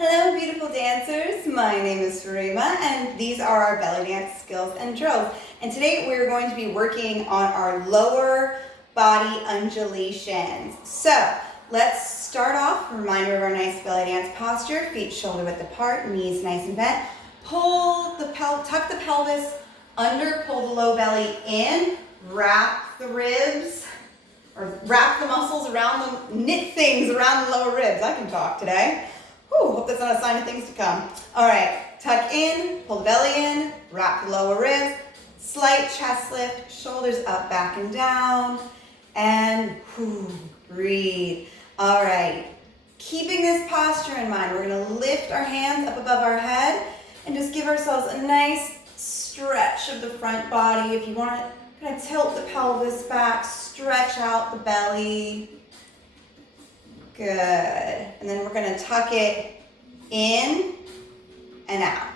Hello beautiful dancers, my name is Farima and these are our belly dance skills and drills. And today we're going to be working on our lower body undulations. So let's start off, reminder of our nice belly dance posture, feet shoulder width apart, knees nice and bent. Tuck the pelvis under, pull the low belly in, wrap the ribs, or wrap the muscles around the, knit things around the lower ribs. I can talk today. Whew, hope that's not a sign of things to come. All right, tuck in, pull the belly in, wrap the lower ribs, slight chest lift, shoulders up, back and down, and breathe. All right, keeping this posture in mind, we're gonna lift our hands up above our head and just give ourselves a nice stretch of the front body. If you want to kind of tilt the pelvis back, stretch out the belly. Good. And then we're going to tuck it in and out.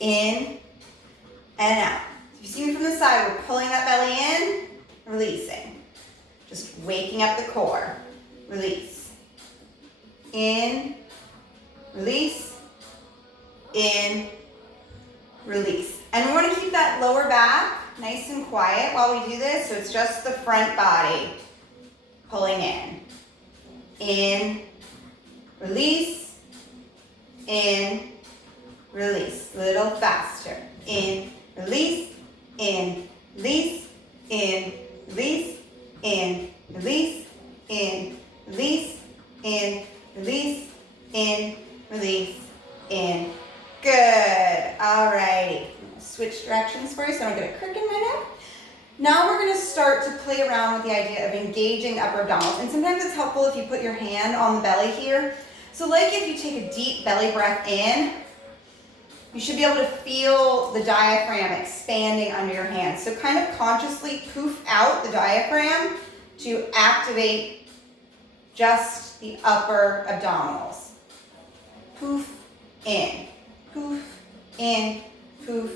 In and out. So you see me from the side, we're pulling that belly in, releasing. Just waking up the core. Release. In, release, in, release. And we want to keep that lower back nice and quiet while we do this, so it's just the front body pulling in, release, in, release. A little faster. In, release, in, release, in, release, in, release, in, release, in, release, in, release, in. Good. Alrighty. Switch directions for you so I don't get a crick in my neck. Now we're going to start to play around with the idea of engaging upper abdominals. And sometimes it's helpful if you put your hand on the belly here. So like if you take a deep belly breath in, you should be able to feel the diaphragm expanding under your hands. So kind of consciously poof out the diaphragm to activate just the upper abdominals. Poof in, poof in, poof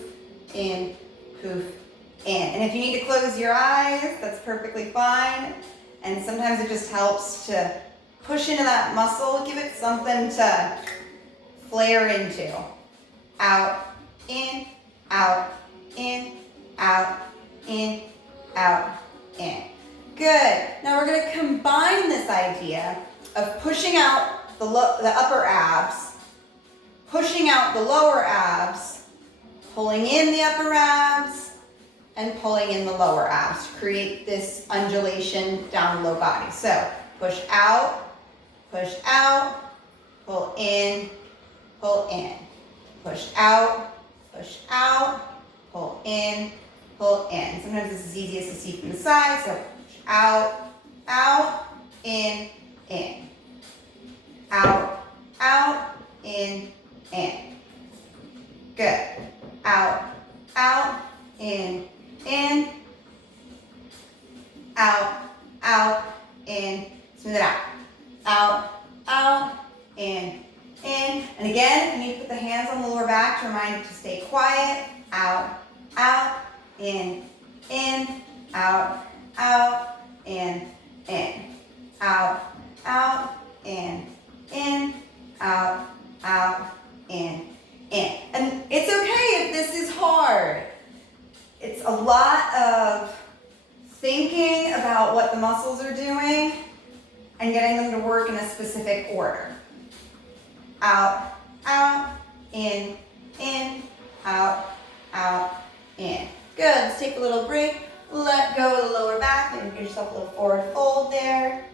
in, poof in. And if you need to close your eyes, that's perfectly fine. And sometimes it just helps to push into that muscle, give it something to flare into. Out, in, out, in, out, in, out, in. Good. Now we're going to combine this idea of pushing out the upper abs, pushing out the lower abs, pulling in the upper abs, and pulling in the lower abs to create this undulation down the low body. So push out, pull in, push out, pull in, pull in. Sometimes this is easiest to see from the side, so push out, in, out, in. Good. Out, in, out, in. Smooth it out. Out, in. And again, if you need to put the hands on the lower back to remind you to stay quiet. Out, in, out, in, out, in, out, in. And it's okay if this is hard. It's a lot of thinking about what the muscles are doing and getting them to work in a specific order. Out, in, out, in. Good, let's take a little break. Let go of the lower back and give yourself a little forward fold there.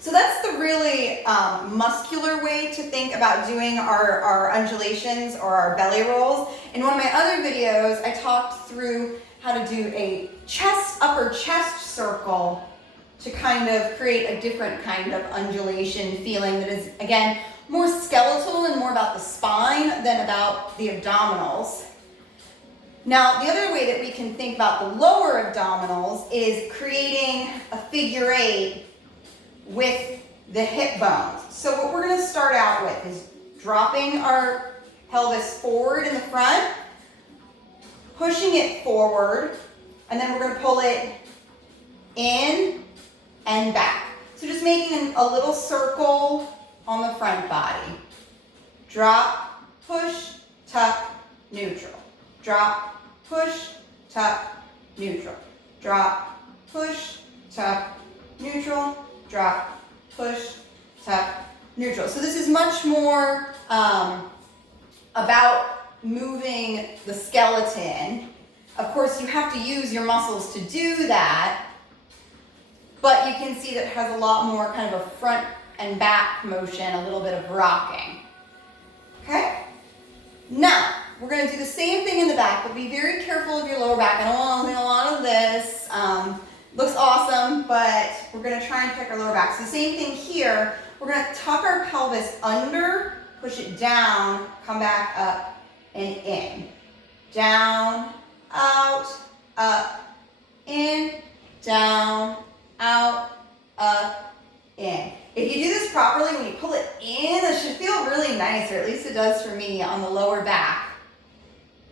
So that's the really muscular way to think about doing our undulations or our belly rolls. In one of my other videos, I talked through how to do a upper chest circle to kind of create a different kind of undulation feeling that is, again, more skeletal and more about the spine than about the abdominals. Now, the other way that we can think about the lower abdominals is creating a figure eight with the hip bones. So what we're going to start out with is dropping our pelvis forward in the front, pushing it forward, and then we're going to pull it in and back. So just making a little circle on the drop, push, tuck, neutral. Drop, push, tuck, neutral. Drop, push, tuck, neutral. Drop, push, tuck, neutral. So this is much more about moving the skeleton. Of course, you have to use your muscles to do that, but you can see that it has a lot more kind of a front and back motion, a little bit of rocking. Okay? Now, we're going to do the same thing in the back, but be very careful of your lower back. I don't want to do a lot of this. Looks awesome, but we're going to try and protect our lower back. So the same thing here. We're going to tuck our pelvis under, push it down, come back up and in. Down, out, up, in, down, out, up, in. If you do this properly, when you pull it in, it should feel really nice, or at least it does for me on the lower back.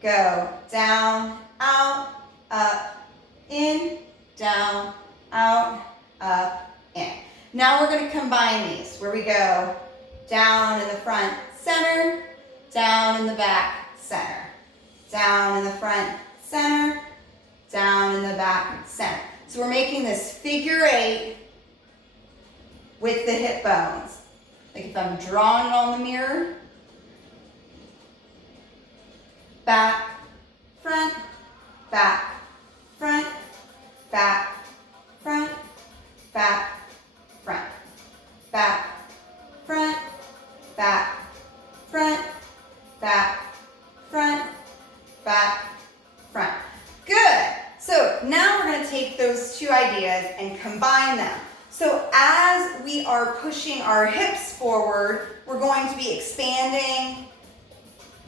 Go down, out, up, in, down, out, up, in. Now we're going to combine these, where we go down in the front, center, down in the back, center. Down in the front, center, down in the back, center. So we're making this figure 8 with the hip bones. Like if I'm drawing it on the mirror, back, front, back, front, back, front, back, front, back, front, back, front, back, front, back, front. Good. So now we're going to take those two ideas and combine them. So as we are pushing our hips forward, we're going to be expanding,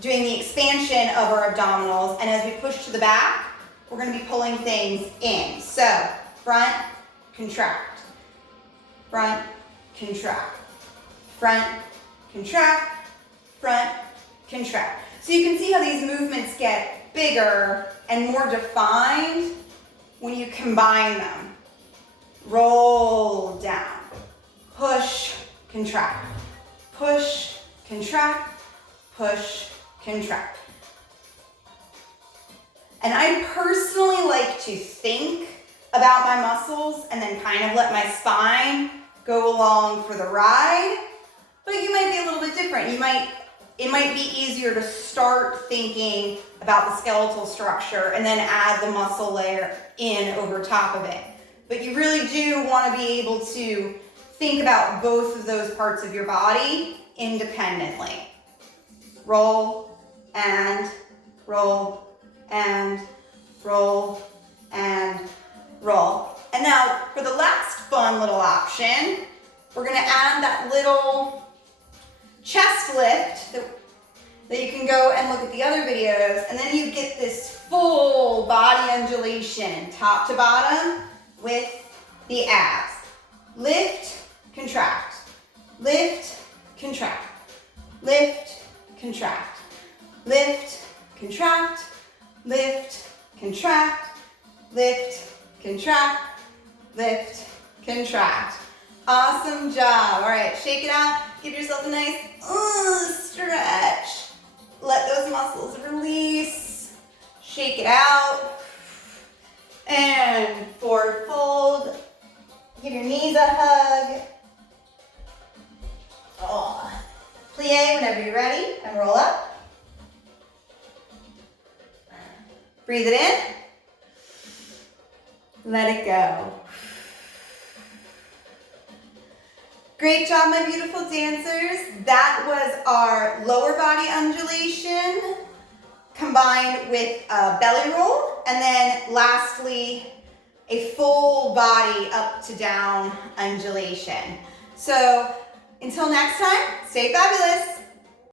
doing the expansion of our abdominals. And as we push to the back, we're going to be pulling things in. So front, contract, front, contract, front, contract, front, contract. So you can see how these movements get bigger and more defined when you combine them. Roll down, push, contract, push, contract, push, contract. And I personally like to think about my muscles and then kind of let my spine go along for the ride, but you might be a little bit different. It might be easier to start thinking about the skeletal structure and then add the muscle layer in over top of it. But you really do want to be able to think about both of those parts of your body independently. Roll and roll and roll and roll. And now for the last fun little option, we're going to add that little chest lift that you can go and look at the other videos, and then you get this full body undulation, top to bottom, with the abs. Lift, contract, lift, contract, lift, contract, lift, contract, lift, contract, lift, contract, lift, contract. Awesome job. All right, shake it out. Give yourself a nice stretch. Let those muscles release. Shake it out. And forward fold. Give your knees a hug. Oh. Plie whenever you're ready and roll up. Breathe it in. Let it go. Great job, my beautiful dancers. That was our lower body undulation combined with a belly roll, and then lastly, a full body up to down undulation. So until next time, stay fabulous.